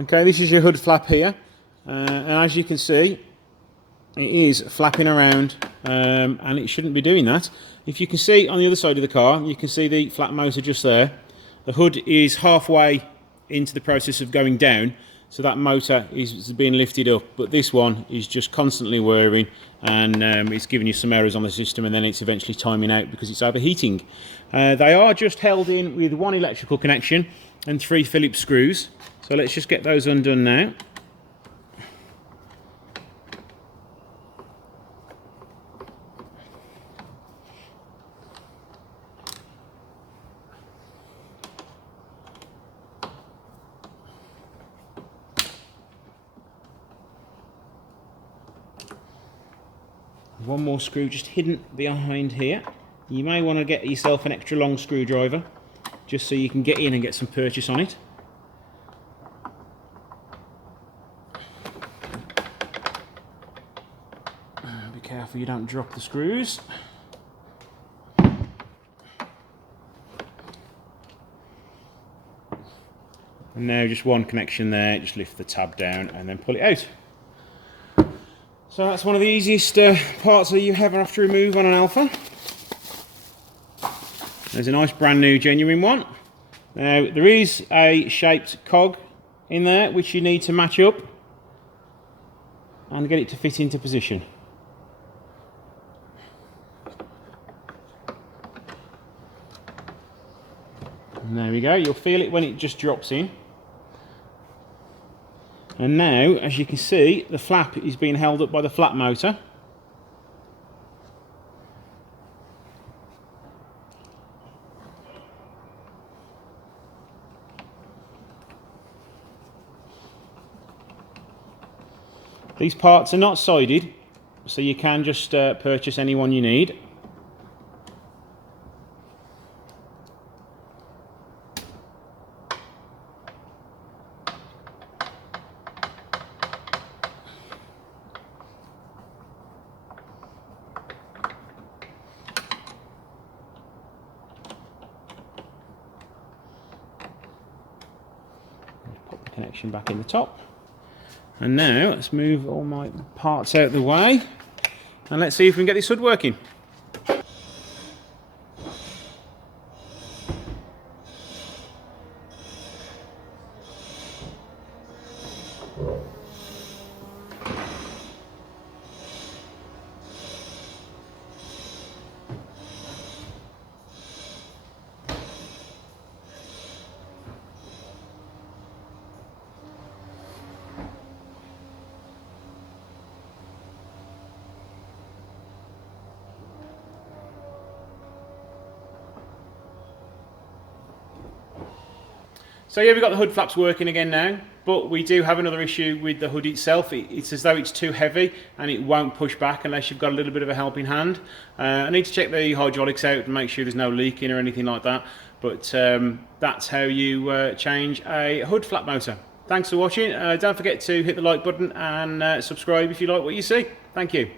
Okay, this is your hood flap here, and as you can see, it is flapping around, and it shouldn't be doing that. If you can see on the other side of the car, you can see the flat motor just there. The hood is halfway into the process of going down, so that motor is being lifted up, but this one is just constantly whirring, and it's giving you some errors on the system, and then it's eventually timing out because it's overheating. They are just held in with one electrical connection and 3 Phillips screws. So let's just get those undone now. One more screw just hidden behind here. You may want to get yourself an extra long screwdriver just so you can get in and get some purchase on it. Be careful you don't drop the screws. And now just one connection there, just lift the tab down and then pull it out. So that's one of the easiest parts that you ever have to remove on an Alfa. There's a nice brand new genuine one. Now there is a shaped cog in there which you need to match up and get it to fit into position. And there we go, you'll feel it when it just drops in. And now, as you can see, the flap is being held up by the flat motor. These parts are not sided, so you can just purchase any one you need. Pop the connection back in the top. And now let's move all my parts out of the way and let's see if we can get this hood working. So yeah, we've got the hood flaps working again now, but we do have another issue with the hood itself. It's as though it's too heavy and it won't push back unless you've got a little bit of a helping hand. I need to check the hydraulics out and make sure there's no leaking or anything like that, but that's how you change a hood flap motor. Thanks for watching. Don't forget to hit the like button and subscribe if you like what you see. Thank you.